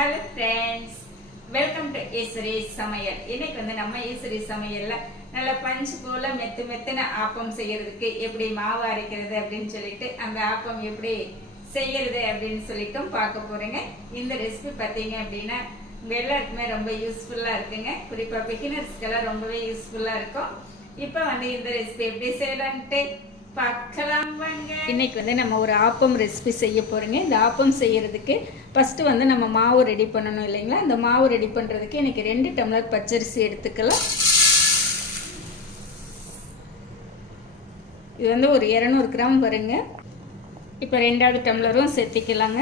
Hello friends welcome to Eswari சமையல் இன்னைக்கு வந்து நம்ம ஈஸ்வரி சமையல்ல நல்ல பஞ்சு போல மெத்து மெத்துன ஆப்பம் செய்யறதுக்கு எப்படி மாவு அரைக்கிறது அப்படின்னு சொல்லிட்டு அந்த ஆப்பம் எப்படி செய்யறது அப்படின்னு சொல்லிட்டும் பார்க்க போறேங்க. இந்த ரெசிபி பார்த்தீங்க அப்படின்னா உங்க எல்லாருக்குமே ரொம்ப யூஸ்ஃபுல்லா இருக்குங்க. குறிப்பா பிகினர்ஸ்க்கெல்லாம் ரொம்பவே யூஸ்ஃபுல்லா இருக்கும். இப்போ வந்து இந்த ரெசிபி எப்படி செய்யலான்ட்டு இன்னைக்கு வந்து நம்ம ஒரு ஆப்பம் ரெசிபி செய்ய போறோங்க. இந்த ஆப்பம் செய்யறதுக்கு ஃபர்ஸ்ட் வந்து நம்ம மாவு ரெடி பண்ணணும் இல்லைங்களா? இந்த மாவு ரெடி பண்றதுக்கு எனக்கு ரெண்டு டம்ளர் பச்சரிசி எடுத்துக்கலாம். இது வந்து ஒரு இரநூறு கிராம் வருங்க. இப்போ ரெண்டாவது டம்ளரும் சேர்த்திக்கலாங்க.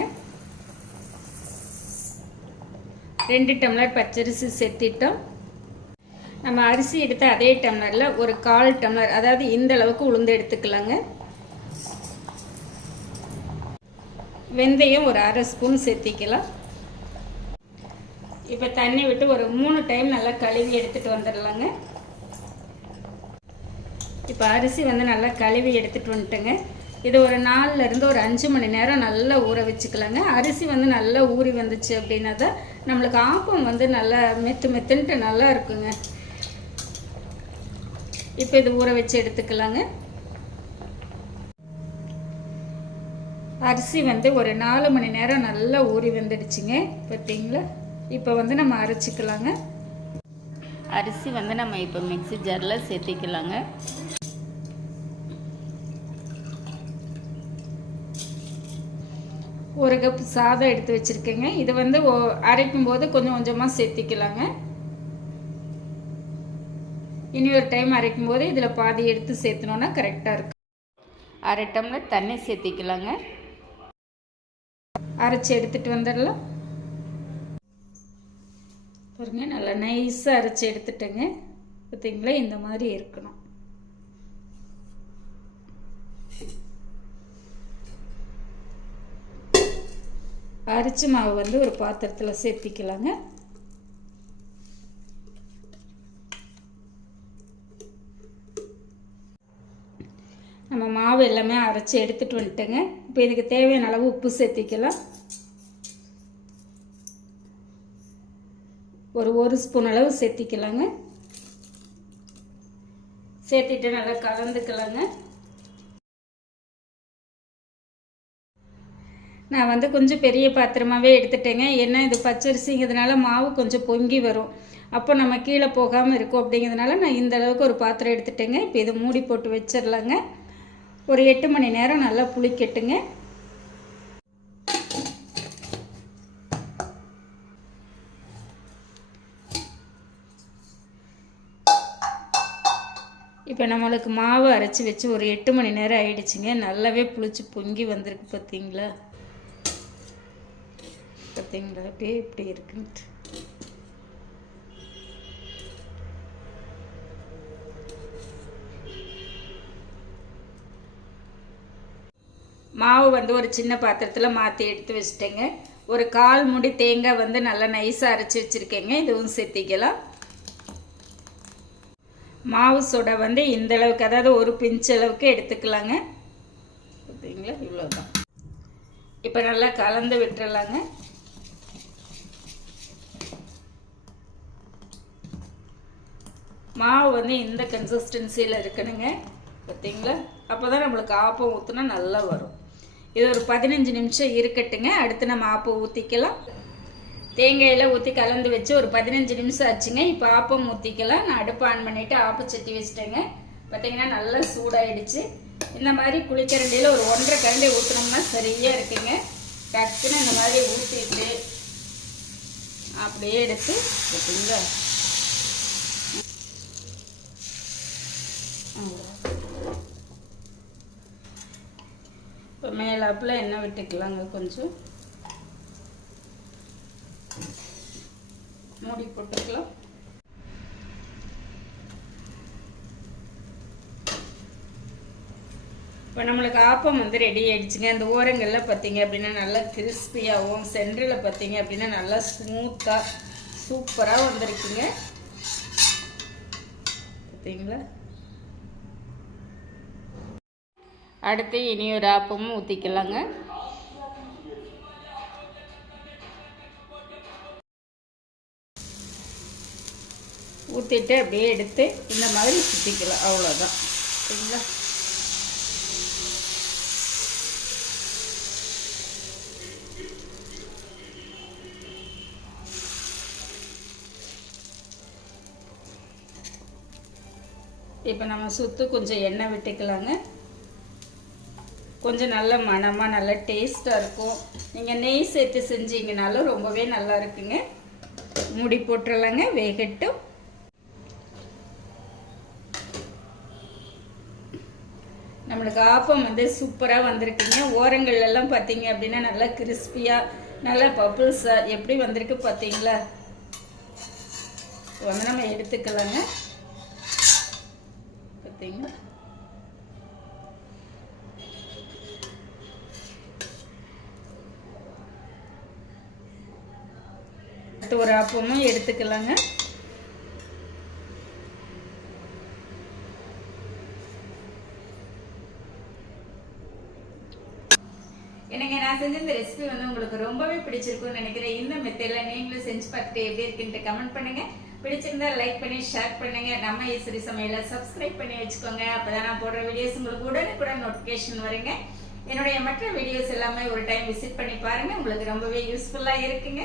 ரெண்டு டம்ளர் பச்சரிசி சேர்த்திட்டோம். நம்ம அரிசி எடுத்த அதே டம்ளரில் ஒரு கால் டம்ளர் அதாவது இந்த அளவுக்கு உளுந்து எடுத்துக்கலாங்க. வெந்தயம் ஒரு அரை ஸ்பூன் சேர்த்திக்கலாம். இப்போ தண்ணி விட்டு ஒரு மூணு டைம் நல்லா கழுவி எடுத்துகிட்டு வந்துடலாங்க. இப்போ அரிசி வந்து நல்லா கழுவி எடுத்துகிட்டு வந்துட்டுங்க. இது ஒரு நாலுலேருந்து ஒரு அஞ்சு மணி நேரம் நல்லா ஊற வச்சுக்கலாங்க. அரிசி வந்து நல்லா ஊறி வந்துச்சு அப்படின்னா தான் நம்மளுக்கு ஆப்பம் வந்து நல்லா மெத்து மெத்துன்ட்டு நல்லா இருக்குங்க. இப்போ இது ஊற வச்சு எடுத்துக்கலாங்க. அரிசி வந்து ஒரு நாலு மணி நேரம் நல்லா ஊறி வந்துடுச்சுங்க. பார்த்தீங்களா இப்போ வந்து நம்ம அரைச்சிக்கலாங்க. அரிசி வந்து நம்ம இப்போ மிக்ஸி ஜாரில் சேர்த்திக்கலாங்க. ஒரு கப் சாதம் எடுத்து வச்சுருக்கேங்க. இது வந்து அரைக்கும் போது கொஞ்சம் கொஞ்சமாக சேர்த்திக்கலாங்க. இனி ஒரு டைம் அரைக்கும் போது இதில் பாதி எடுத்து சேர்த்தனோன்னா கரெக்டாக இருக்கும். அரை டம்ளர் தண்ணி சேர்த்திக்கலாங்க. அரைச்சி எடுத்துட்டு வந்துடலாம். பாருங்க நல்லா நைஸாக அரைச்சி எடுத்துட்டேங்க. பார்த்தீங்களா இந்த மாதிரி இருக்கணும். அரிசி மாவு வந்து ஒரு பாத்திரத்தில் சேர்த்திக்கலாங்க. மாவு எல்லாமே அரைச்சி எடுத்துகிட்டு வந்துட்டேங்க. இப்போ இதுக்கு தேவையான அளவு உப்பு சேர்த்திக்கலாம். ஒரு ஒரு ஸ்பூன் அளவு சேர்த்திக்கலாங்க. சேர்த்திட்டு நல்லா கலந்துக்கலாங்க. நான் வந்து கொஞ்சம் பெரிய பாத்திரமாகவே எடுத்துட்டேங்க. ஏன்னா இது பச்சரிசிங்கிறதுனால மாவு கொஞ்சம் பொங்கி வரும். அப்போ நம்ம கீழே போகாமல் இருக்கும் அப்படிங்கிறதுனால நான் இந்த அளவுக்கு ஒரு பாத்திரம் எடுத்துட்டேங்க. இப்போ இதை மூடி போட்டு வச்சிடலாங்க ஒரு எட்டு மணி நேரம் நல்லா புளிக்கட்டுங்க. இப்போ நம்மளுக்கு மாவு அரைச்சி வச்சு ஒரு எட்டு மணி நேரம் ஆயிடுச்சுங்க. நல்லாவே புளிச்சு பொங்கி வந்திருக்கு பார்த்தீங்களா பார்த்தீங்களா அப்படியே இப்படி இருக்குன்ட்டு. மாவு வந்து ஒரு சின்ன பாத்திரத்தில் மாற்றி எடுத்து வச்சுட்டேங்க. ஒரு கால் முடி தேங்காய் வந்து நல்லா நைஸாக அரைச்சி வச்சுருக்கேங்க. இதுவும் சேர்த்திக்கலாம். மாவு சோடா வந்து இந்த அளவுக்கு அதாவது ஒரு பிஞ்ச் அளவுக்கு எடுத்துக்கலாங்க. ஓகேங்களா இவ்வளோதான் இப்போ நல்லா கலந்து விட்டுறலாங்க. மாவு வந்து இந்த கன்சிஸ்டன்சியில் இருக்கணுங்க. பார்த்தீங்களா அப்போ தான் நம்மளுக்கு ஆப்பம் ஊற்றுனா நல்லா வரும். இது ஒரு பதினஞ்சு நிமிஷம் இருக்கட்டுங்க. அடுத்து நம்ம ஆப்பம் ஊற்றிக்கலாம் தேங்காயில் ஊற்றி கலந்து வச்சு ஒரு பதினஞ்சு நிமிஷம் ஆச்சுங்க. இப்போ ஆப்பம் ஊற்றிக்கலாம் நான் அடுப்பு ஆன் பண்ணிவிட்டு ஆப்ப சட்டி வச்சுட்டேங்க. பார்த்தீங்கன்னா நல்லா சூடாயிடுச்சு. இந்த மாதிரி குளிக்கரண்டியில் ஒரு ஒன்றரை கரண்டி ஊற்றினோம்னா சரியாக இருக்குங்க. டக்குன்னு இந்த மாதிரி ஊற்றிட்டு அப்படியே எடுத்து பார்த்தீங்களா மேலாப்பில் எண்ணெய் விட்டுக்கலாங்க கொஞ்சம். மூடி போட்டுக்கலாம். இப்போ நம்மளுக்கு ஆப்பம் வந்து ரெடி ஆயிடுச்சுங்க. இந்த ஓரங்களில் பார்த்தீங்க அப்படின்னா நல்லா கிறிஸ்பியாகவும் சென்டரில் பார்த்தீங்க அப்படின்னா நல்லா ஸ்மூத்தாக சூப்பராக வந்திருக்குங்க. பார்த்தீங்களா அடுத்து இனி ஒரு ஆப்பமும் ஊற்றிக்கலாங்க ஊற்றிட்டு அப்படியே எடுத்து இந்த மாதிரி சுற்றிக்கலாம் அவ்வளோதான் சரிங்களா? இப்போ நம்ம சுத்து கொஞ்சம் எண்ணெய் விட்டுக்கலாங்க. கொஞ்சம் நல்ல மணமாக நல்ல டேஸ்ட்டாக இருக்கும். நீங்கள் நெய் சேர்த்து செஞ்சீங்கனாலும் ரொம்பவே நல்லா இருக்குங்க. முடி போட்டுடலாங்க வேகட்டும். நம்மளுக்கு ஆப்பம் வந்து சூப்பராக வந்திருக்குங்க. ஓரங்கள் எல்லாம் பார்த்தீங்க அப்படின்னா நல்லா கிறிஸ்பியாக நல்லா பப்புள்ஸாக எப்படி வந்திருக்கு பார்த்தீங்களா வந்து நம்ம எடுத்துக்கலாங்க. பார்த்தீங்களா அடுத்து ஒரு ஆப்பமும் எடுத்துக்கலாங்க. எனக்கு நான் செஞ்ச இந்த ரெசிபி வந்து உங்களுக்கு ரொம்பவே பிடிச்சிருக்கும்னு நினைக்கிறேன். இந்த மெத்தடில் நீங்களும் செஞ்சு பார்த்துட்டு எப்படி இருக்குன்ட்டு கமெண்ட் பண்ணுங்க. பிடிச்சிருந்தா லைக் பண்ணி ஷேர் பண்ணுங்க. நம்ம ஈஸ்வரி சமையலை சப்ஸ்கிரைப் பண்ணி வச்சுக்கோங்க. அப்பதான் நான் போடுற வீடியோஸ் உங்களுக்கு உடனுக்குடன் நோட்டிஃபிகேஷன் வருங்க. என்னுடைய மற்ற வீடியோஸ் எல்லாமே ஒரு டைம் விசிட் பண்ணி பாருங்க. உங்களுக்கு ரொம்பவே யூஸ்ஃபுல்லா இருக்குங்க.